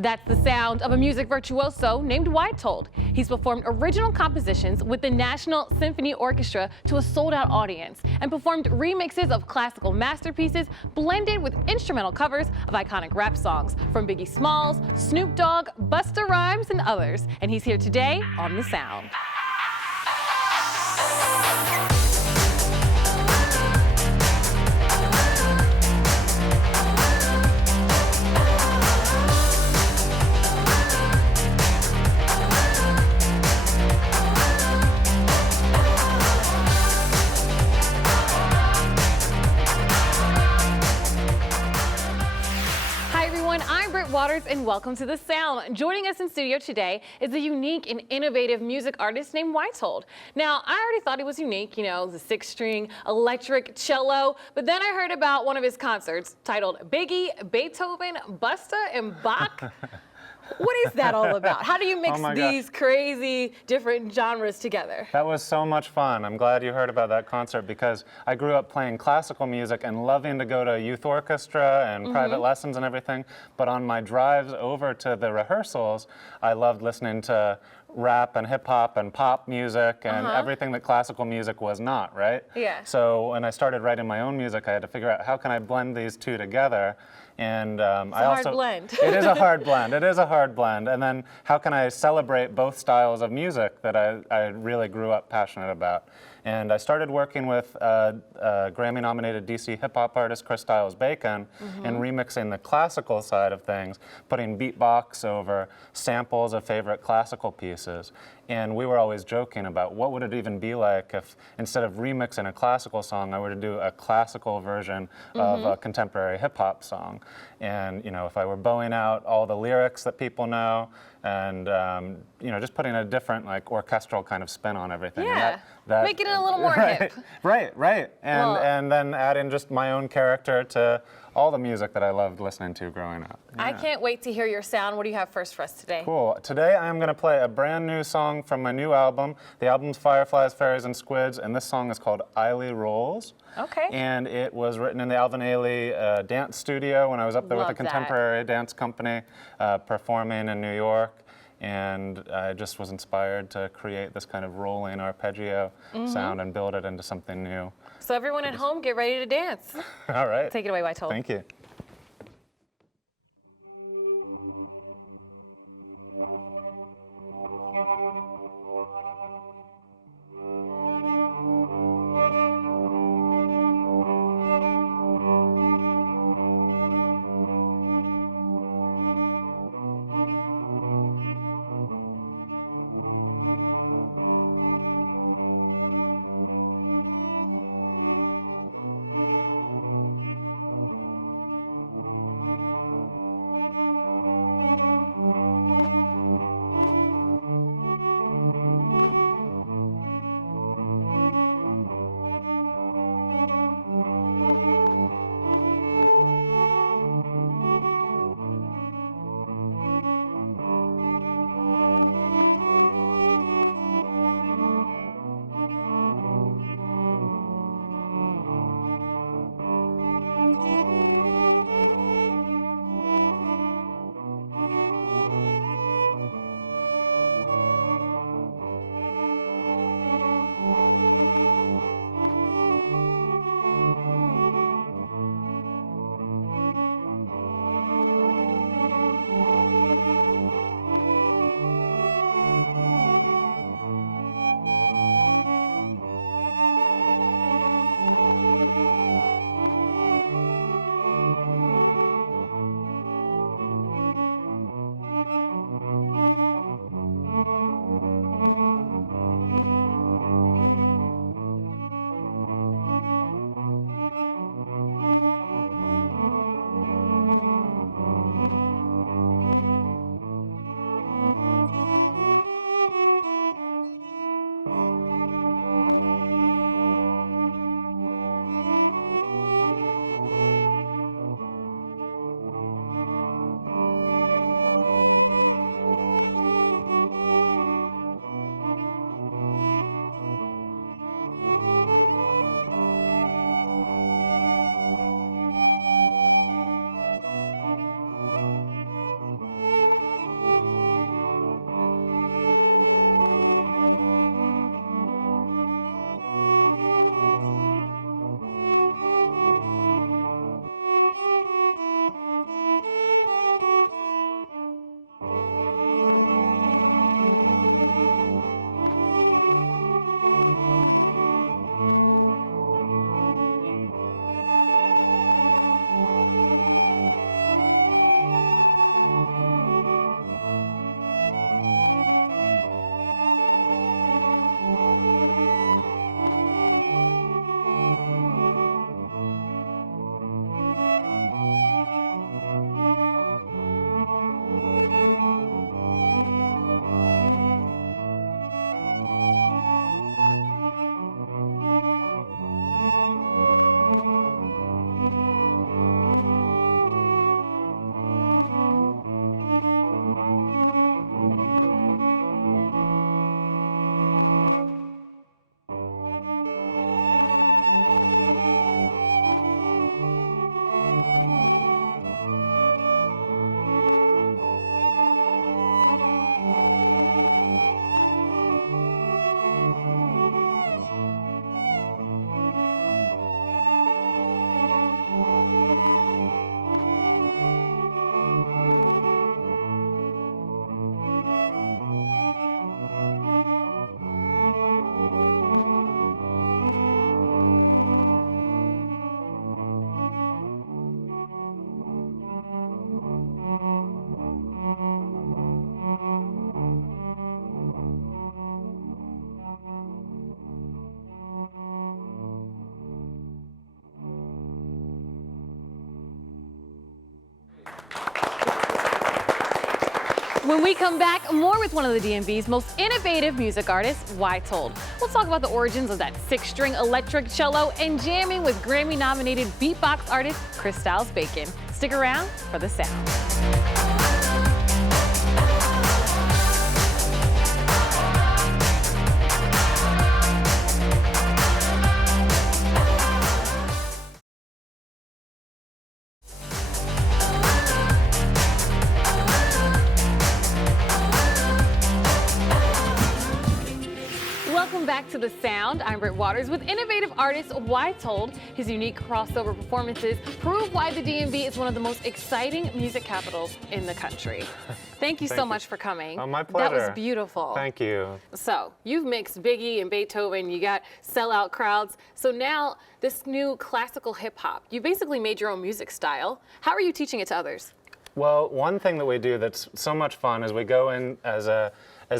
That's the sound of a music virtuoso named Wytold. He's performed original compositions with the National Symphony Orchestra to a sold-out audience and performed remixes of classical masterpieces blended with instrumental covers of iconic rap songs from Biggie Smalls, Snoop Dogg, Busta Rhymes, and others. And he's here today on The Sound. Waters, and welcome to The Sound. Joining us in studio today is a unique and innovative music artist named Wytold. Now, I already thought he was unique, you know, the 6-string electric cello, but then I heard about one of his concerts titled Biggie, Beethoven, Busta, and Bach. What is that all about? How do you mix these crazy different genres together? That was so much fun. I'm glad you heard about that concert because I grew up playing classical music and loving to go to youth orchestra and private lessons and everything. But on my drives over to the rehearsals, I loved listening to rap and hip hop and pop music and everything that classical music was not, right? Yeah. So when I started writing my own music, I had to figure out how can I blend these two together. And it's a hard blend. It is a hard blend. It is a hard blend. And then how can I celebrate both styles of music that I really grew up passionate about? And I started working with Grammy-nominated DC hip-hop artist Chris Styles Bacon and remixing the classical side of things, putting beatbox over samples of favorite classical pieces. And we were always joking about what would it even be like if instead of remixing a classical song, I were to do a classical version of a contemporary hip-hop song. And you know, if I were bowing out all the lyrics that people know, and you know, just putting a different like orchestral kind of spin on everything. Yeah, making it a little more hip. Right. And then adding just my own character to all the music that I loved listening to growing up. Yeah. I can't wait to hear your sound. What do you have first for us today? Cool. Today I'm going to play a brand new song from my new album. The album's Fireflies, Fairies, and Squids, and this song is called Eiley Rolls. Okay. And it was written in the Alvin Ailey dance studio when I was up there with a contemporary dance company performing in New York. And I just was inspired to create this kind of rolling arpeggio sound and build it into something new. So everyone at home, get ready to dance. All right. Take it away, Wytold. Thank you. When we come back, more with one of the DMV's most innovative music artists, Wytold. We'll talk about the origins of that 6-string electric cello and jamming with Grammy-nominated beatbox artist Chris Styles Bacon. Stick around for the sound. Welcome back to The Sound. I'm Britt Waters with innovative artist Wytold. His unique crossover performances prove why the DMV is one of the most exciting music capitals in the country. Thank you so much for coming. Oh, my pleasure. That was beautiful. Thank you. So, you've mixed Biggie and Beethoven, you got sellout crowds. So now, this new classical hip hop, you basically made your own music style. How are you teaching it to others? Well, one thing that we do that's so much fun is we go in as a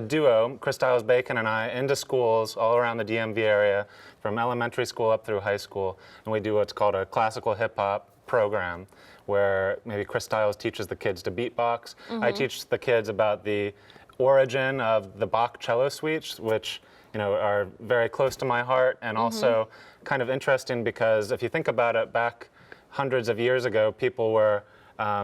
duo, Chris Styles Bacon and I, into schools all around the DMV area, from elementary school up through high school, and we do what's called a classical hip hop program, where maybe Chris Styles teaches the kids to beatbox. I teach the kids about the origin of the Bach cello suites, which are very close to my heart, and also kind of interesting because if you think about it, back hundreds of years ago, people were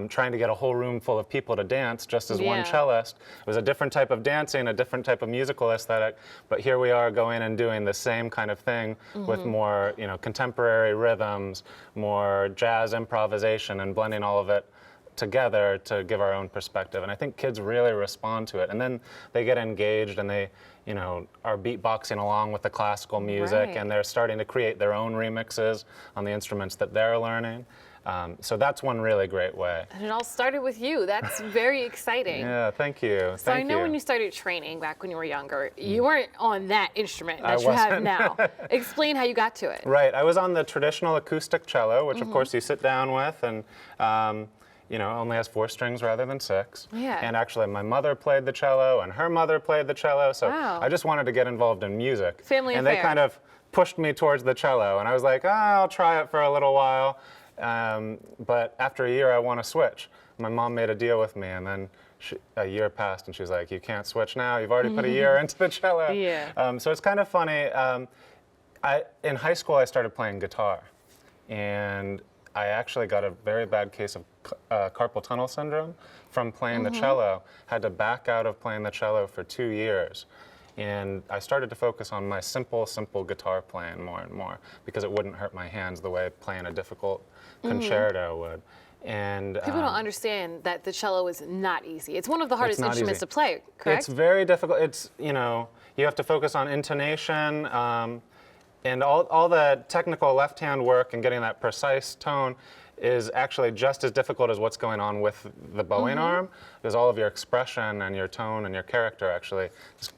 trying to get a whole room full of people to dance just as one cellist. It was a different type of dancing, a different type of musical aesthetic, but here we are going and doing the same kind of thing with more, contemporary rhythms, more jazz improvisation, and blending all of it together to give our own perspective. And I think kids really respond to it. And then they get engaged and they, are beatboxing along with the classical music, and they're starting to create their own remixes on the instruments that they're learning. So that's one really great way. And it all started with you. That's very exciting. Yeah, thank you. So I know when you started training back when you were younger, you weren't on that instrument that you have now. Explain how you got to it. Right. I was on the traditional acoustic cello, which of course you sit down with, and only has 4 strings rather than 6. Yeah. And actually my mother played the cello and her mother played the cello, so I just wanted to get involved in music. Family and affair. they kind of pushed me towards the cello, and I was like, I'll try it for a little while. But after a year, I want to switch. My mom made a deal with me, and then a year passed, and she was like, "You can't switch now. You've already put a year into the cello." Yeah. So it's kind of funny. In high school, I started playing guitar, and I actually got a very bad case of carpal tunnel syndrome from playing the cello. Had to back out of playing the cello for 2 years. And I started to focus on my simple guitar playing more and more because it wouldn't hurt my hands the way playing a difficult concerto would. And people don't understand that the cello is not easy. It's one of the hardest instruments to play, correct? It's very difficult. It's, you have to focus on intonation and all the technical left-hand work and getting that precise tone is actually just as difficult as what's going on with the bowing arm, because all of your expression and your tone and your character actually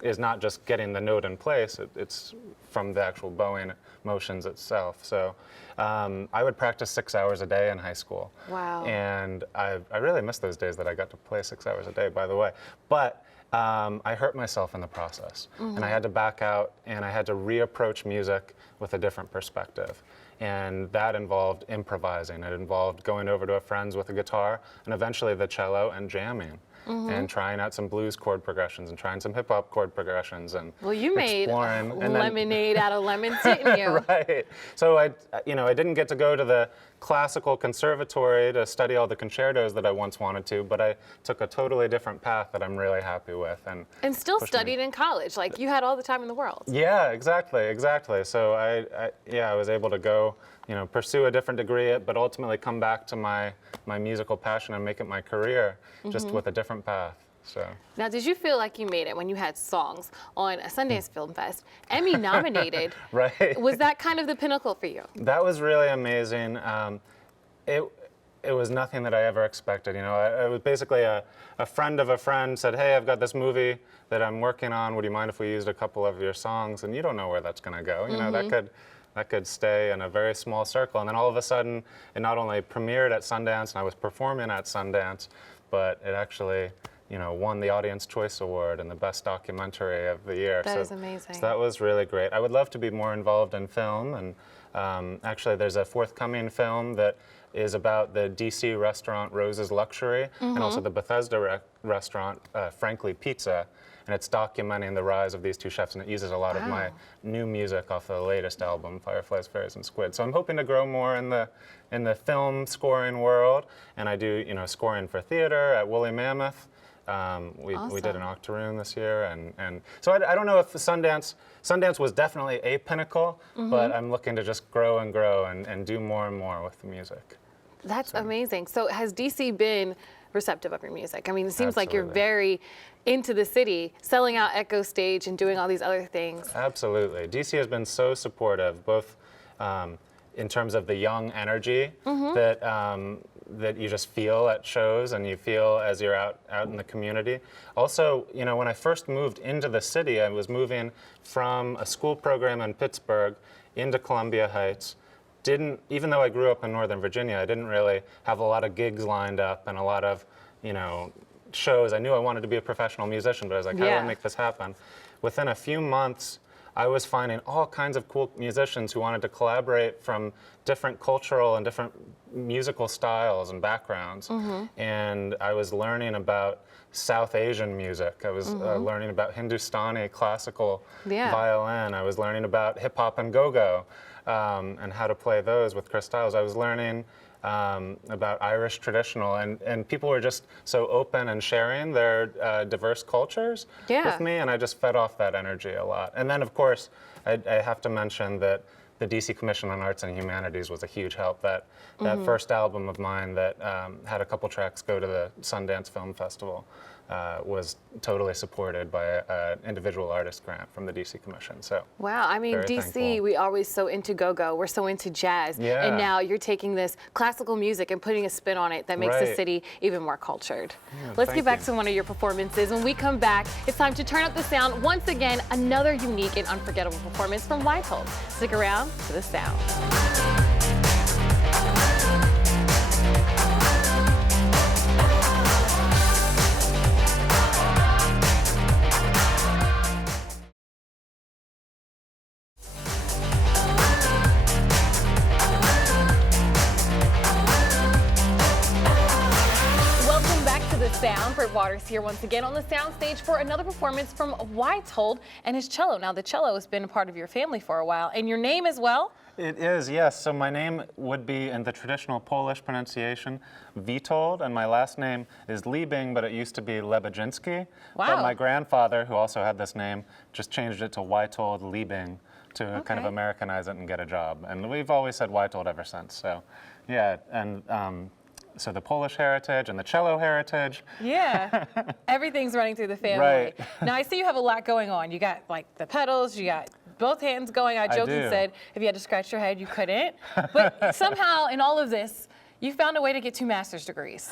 is not just getting the note in place, it's from the actual bowing motions itself. So I would practice 6 hours a day in high school. Wow. And I really miss those days that I got to play 6 hours a day, by the way. But I hurt myself in the process, and I had to back out, and I had to reapproach music with a different perspective. And that involved improvising. It involved going over to a friend's with a guitar, and eventually the cello, and jamming. And trying out some blues chord progressions and trying some hip hop chord progressions and well, you made and lemonade out of lemons, didn't you? Right. So I didn't get to go to the classical conservatory to study all the concertos that I once wanted to, but I took a totally different path that I'm really happy with. And still studied in college, like you had all the time in the world. Yeah, exactly. So I was able to go, pursue a different degree, but ultimately come back to my musical passion and make it my career, just with a different path. So. Now, did you feel like you made it when you had songs on a Sundance Film Fest, Emmy nominated? Right. Was that kind of the pinnacle for you? That was really amazing. It was nothing that I ever expected. It was basically a friend of a friend said, "Hey, I've got this movie that I'm working on. Would you mind if we used a couple of your songs?" And you don't know where that's going to go. That could stay in a very small circle. And then all of a sudden, it not only premiered at Sundance, and I was performing at Sundance, but it actually, won the Audience Choice Award and the Best Documentary of the year. That is amazing. So that was really great. I would love to be more involved in film, and actually there's a forthcoming film that is about the DC restaurant Rose's Luxury, and also the Bethesda restaurant, Frankly Pizza, and it's documenting the rise of these two chefs, and it uses a lot of my new music off the latest album, Fireflies, Fairies, and Squid. So I'm hoping to grow more in the film scoring world, and I do scoring for theater at Woolly Mammoth. We did an Octoroon this year, and so I don't know if Sundance was definitely a pinnacle, but I'm looking to just grow and do more and more with the music. That's amazing. So has DC been receptive of your music? I mean, it seems like you're Absolutely. very into the city, selling out Echo Stage and doing all these other things. Absolutely. DC has been so supportive, both in terms of the young energy that you just feel at shows and you feel as you're out in the community. Also, when I first moved into the city, I was moving from a school program in Pittsburgh into Columbia Heights. Even though I grew up in Northern Virginia, I didn't really have a lot of gigs lined up and a lot of, shows. I knew I wanted to be a professional musician, but I was like, how do I make this happen? Within a few months, I was finding all kinds of cool musicians who wanted to collaborate from different cultural and different musical styles and backgrounds. And I was learning about South Asian music. I was learning about Hindustani classical violin. I was learning about hip hop and go-go and how to play those with Chris Styles. I was learning about Irish traditional, and people were just so open and sharing their diverse cultures with me, and I just fed off that energy a lot. And then, of course, I have to mention that the DC Commission on Arts and Humanities was a huge help. That first album of mine that had a couple tracks go to the Sundance Film Festival was totally supported by an individual artist grant from the DC Commission. So wow, I mean, DC, thankful. we always so into go-go, we're so into jazz, and now you're taking this classical music and putting a spin on it that makes the city even more cultured. Let's get back to one of your performances. When we come back, it's time to turn up the sound. Once again, another unique and unforgettable performance from Wytold. Stick around for the sound. Sound. Britt Waters here once again on the sound stage for another performance from Wytold and his cello. Now, the cello has been a part of your family for a while, and your name as well? It is, yes. So my name would be, in the traditional Polish pronunciation, Wytold, and my last name is Liebing, but it used to be Lebedzinski. Wow. But my grandfather, who also had this name, just changed it to Wytold Liebing to kind of Americanize it and get a job. And we've always said Wytold ever since. So, yeah, and so the Polish heritage and the cello heritage. Yeah, everything's running through the family. Right. Now, I see you have a lot going on. You got like the pedals, you got both hands going. I joked and said if you had to scratch your head, you couldn't. But somehow in all of this, you found a way to get 2 master's degrees.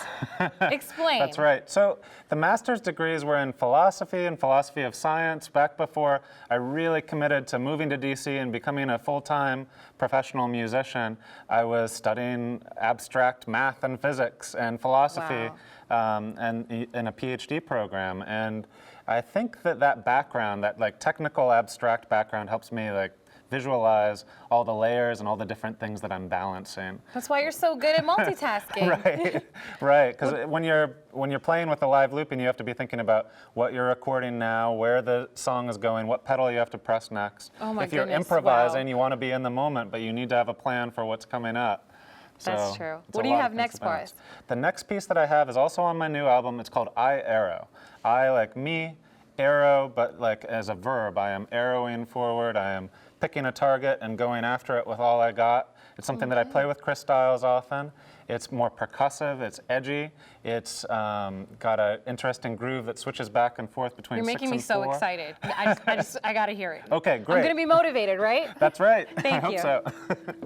Explain. That's right. So the master's degrees were in philosophy and philosophy of science back before I really committed to moving to DC and becoming a full-time professional musician. I was studying abstract math and physics and philosophy and in a PhD program. And I think that background, that like technical abstract background, helps me like visualize all the layers and all the different things that I'm balancing. That's why you're so good at multitasking. Right. Because when you're playing with a live looping, you have to be thinking about what you're recording now, where the song is going, what pedal you have to press next. Oh my If you're goodness, improvising, you want to be in the moment, but you need to have a plan for what's coming up. That's true. What do you have next for us? The next piece that I have is also on my new album. It's called I Arrow. I like me, arrow, but like as a verb. I am arrowing forward. I am picking a target and going after it with all I got. It's something that I play with Chris Styles often. It's more percussive, it's edgy, it's got an interesting groove that switches back and forth between 6 and 4. You're making me so excited. I gotta hear it. Okay, great. I'm gonna be motivated, right? That's right. Thank I you. hope so.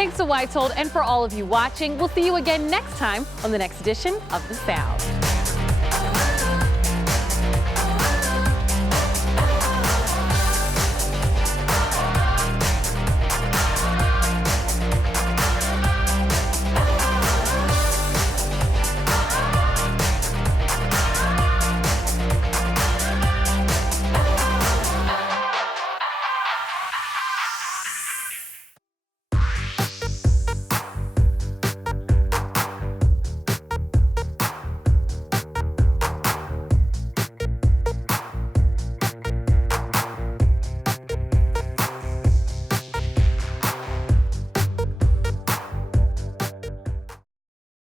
Thanks to Wytold, and for all of you watching, we'll see you again next time on the next edition of The Sound.